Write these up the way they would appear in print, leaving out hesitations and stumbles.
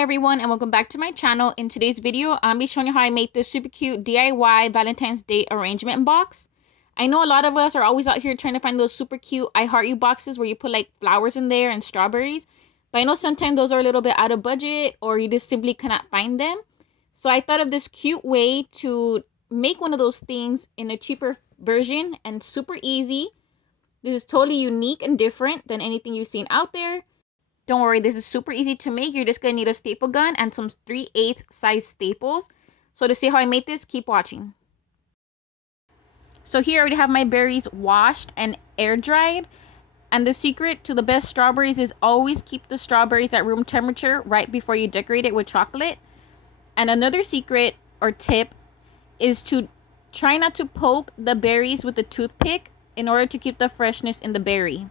Hi everyone and welcome back to my channel. In today's video, I'm going to be showing you how I made this super cute DIY Valentine's Day arrangement box. I know a lot of us are always out here trying to find those super cute I Heart You boxes where you put like flowers in there and strawberries. But I know sometimes those are a little bit out of budget or you just simply cannot find them. So I thought of this cute way to make one of those things in a cheaper version and super easy. This is totally unique and different than anything you've seen out there. Don't worry, this is super easy to make. You're just going to need a staple gun and some 3/8 size staples. So to see how I made this, keep watching. So here I already have my berries washed and air dried. And the secret to the best strawberries is always keep the strawberries at room temperature right before you decorate it with chocolate. And another secret or tip is to try not to poke the berries with a toothpick in order to keep the freshness in the berry.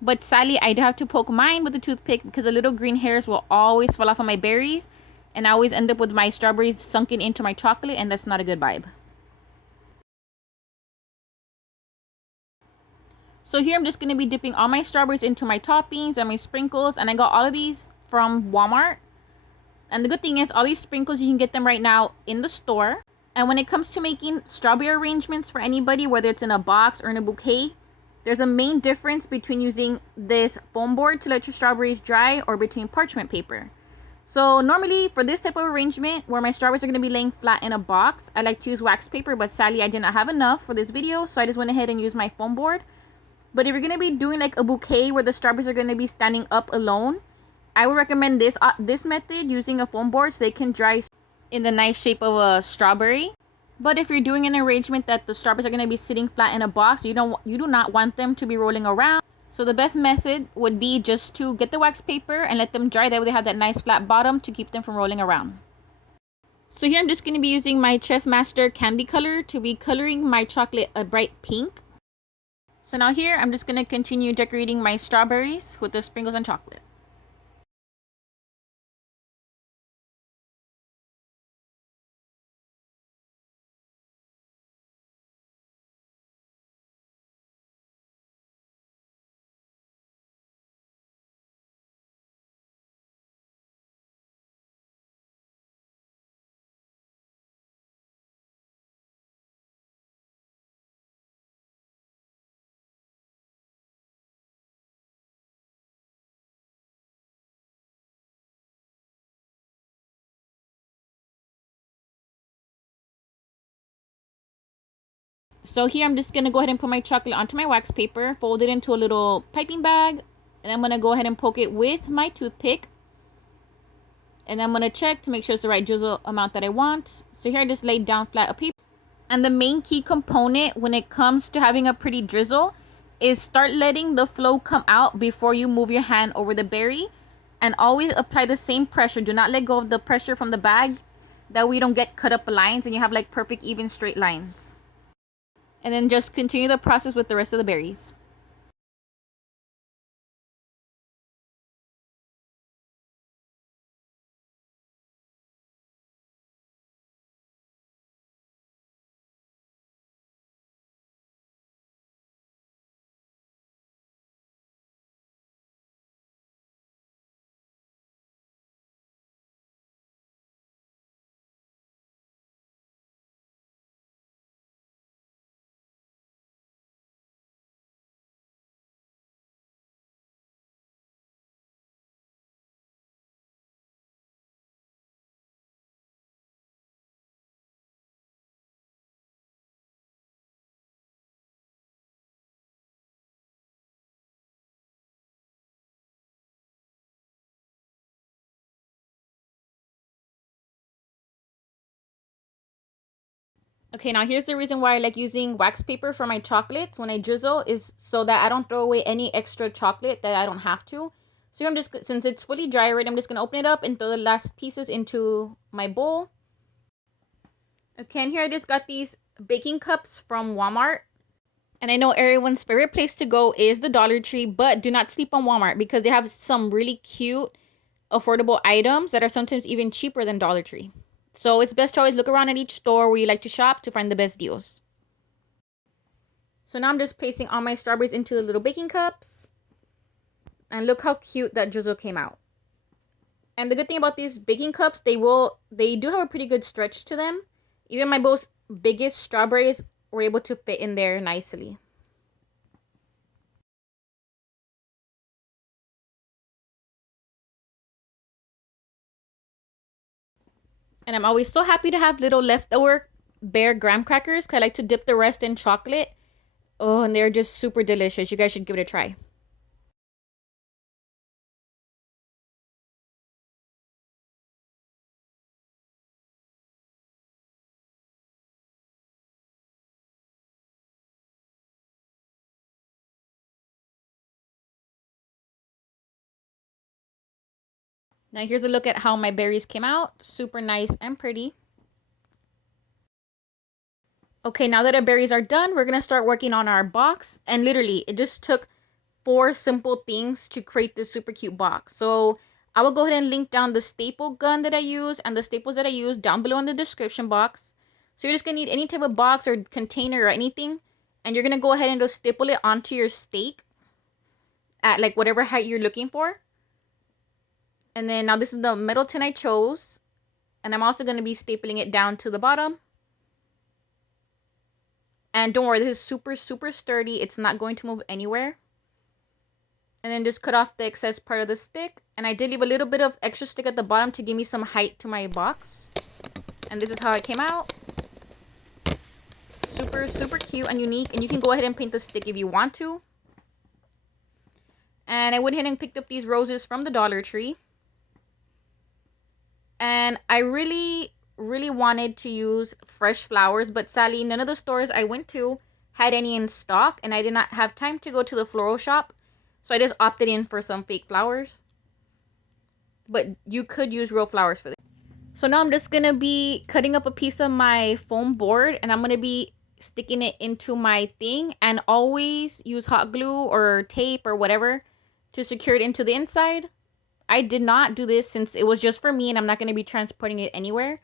But sadly, I do have to poke mine with a toothpick because the little green hairs will always fall off of my berries. And I always end up with my strawberries sunken into my chocolate, and that's not a good vibe. So here I'm just going to be dipping all my strawberries into my toppings and my sprinkles. And I got all of these from Walmart. And the good thing is all these sprinkles, you can get them right now in the store. And when it comes to making strawberry arrangements for anybody, whether it's in a box or in a bouquet, there's a main difference between using this foam board to let your strawberries dry or between parchment paper. So normally for this type of arrangement where my strawberries are going to be laying flat in a box, I like to use wax paper, but sadly I did not have enough for this video, so I just went ahead and used my foam board. But if you're going to be doing like a bouquet where the strawberries are going to be standing up alone, I would recommend this method, using a foam board, so they can dry in the nice shape of a strawberry. But if you're doing an arrangement that the strawberries are going to be sitting flat in a box, you do not want them to be rolling around. So the best method would be just to get the wax paper and let them dry. That way they have that nice flat bottom to keep them from rolling around. So here I'm just going to be using my Chef Master candy color to be coloring my chocolate a bright pink. So now here I'm just going to continue decorating my strawberries with the sprinkles and chocolate. So here I'm just going to go ahead and put my chocolate onto my wax paper, fold it into a little piping bag, and I'm going to go ahead and poke it with my toothpick. And I'm going to check to make sure it's the right drizzle amount that I want. So here I just laid down flat a paper. And the main key component when it comes to having a pretty drizzle is start letting the flow come out before you move your hand over the berry. And always apply the same pressure. Do not let go of the pressure from the bag. That way you don't get cut up lines and you have like perfect even straight lines. And then just continue the process with the rest of the berries. Okay, now here's the reason why I like using wax paper for my chocolates when I drizzle, is so that I don't throw away any extra chocolate that I don't have to. So I'm just, since it's fully dry already, I'm just going to open it up and throw the last pieces into my bowl. Okay, and here I just got these baking cups from Walmart. And I know everyone's favorite place to go is the Dollar Tree, but do not sleep on Walmart because they have some really cute, affordable items that are sometimes even cheaper than Dollar Tree. So it's best to always look around at each store where you like to shop to find the best deals. So now I'm just placing all my strawberries into the little baking cups. And look how cute that drizzle came out. And the good thing about these baking cups, they do have a pretty good stretch to them. Even my most biggest strawberries were able to fit in there nicely. And I'm always so happy to have little leftover Bear graham crackers, because I like to dip the rest in chocolate. Oh, and they're just super delicious. You guys should give it a try. Now here's a look at how my berries came out. Super nice and pretty. Okay, now that our berries are done, we're going to start working on our box. And literally, it just took 4 simple things to create this super cute box. So I will go ahead and link down the staple gun that I use and the staples that I use down below in the description box. So you're just going to need any type of box or container or anything. And you're going to go ahead and just staple it onto your stake at like whatever height you're looking for. And then now this is the metal tin I chose. And I'm also going to be stapling it down to the bottom. And don't worry, this is super, super sturdy. It's not going to move anywhere. And then just cut off the excess part of the stick. And I did leave a little bit of extra stick at the bottom to give me some height to my box. And this is how it came out. Super, super cute and unique. And you can go ahead and paint the stick if you want to. And I went ahead and picked up these roses from the Dollar Tree. And I really wanted to use fresh flowers, but sadly none of the stores I went to had any in stock, and I did not have time to go to the floral shop, so I just opted in for some fake flowers. But you could use real flowers for this. So now I'm just gonna be cutting up a piece of my foam board, and I'm gonna be sticking it into my thing, and always use hot glue or tape or whatever to secure it into the inside. I did not do this since it was just for me and I'm not going to be transporting it anywhere.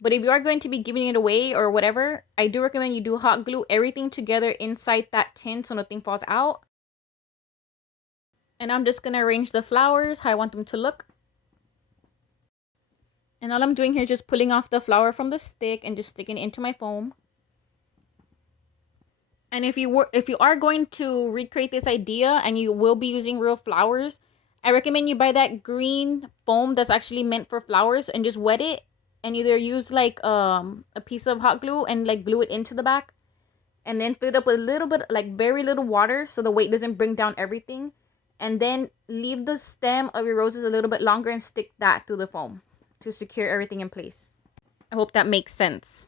But if you are going to be giving it away or whatever, I do recommend you do hot glue everything together inside that tin so nothing falls out. And I'm just going to arrange the flowers how I want them to look. And all I'm doing here is just pulling off the flower from the stick and just sticking it into my foam. And if you are going to recreate this idea and you will be using real flowers, I recommend you buy that green foam that's actually meant for flowers and just wet it and either use like a piece of hot glue and like glue it into the back and then fill it up with a little bit, like very little water so the weight doesn't bring down everything, and then leave the stem of your roses a little bit longer and stick that through the foam to secure everything in place. I hope that makes sense.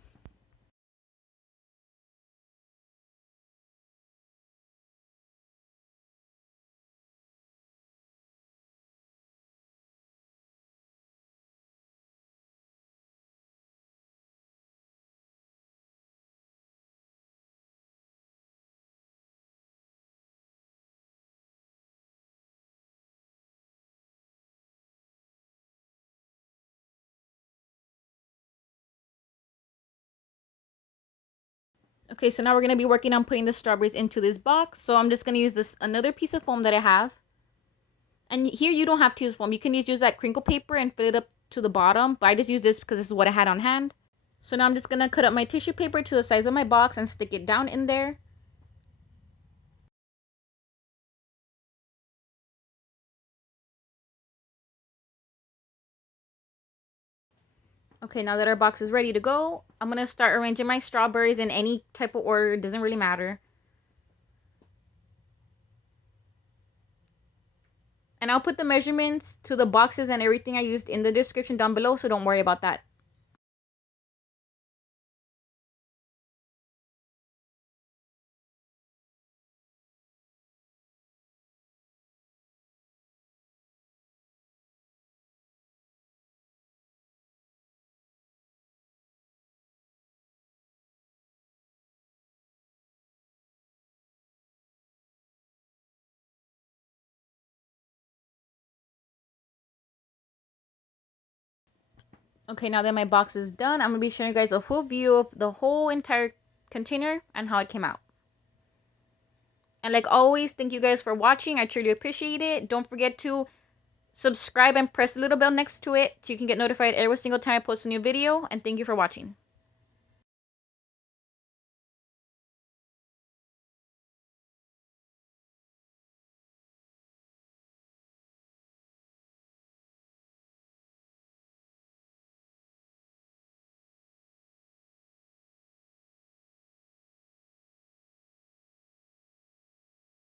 Okay, so now we're going to be working on putting the strawberries into this box. So I'm just going to use this another piece of foam that I have. And here you don't have to use foam. You can use that crinkle paper and fill it up to the bottom. But I just use this because this is what I had on hand. So now I'm just going to cut up my tissue paper to the size of my box and stick it down in there. Okay, now that our box is ready to go, I'm going to start arranging my strawberries in any type of order. It doesn't really matter. And I'll put the measurements to the boxes and everything I used in the description down below, so don't worry about that. Okay, now that my box is done, I'm going to be showing you guys a full view of the whole entire container and how it came out. And like always, thank you guys for watching. I truly appreciate it. Don't forget to subscribe and press the little bell next to it so you can get notified every single time I post a new video. And thank you for watching.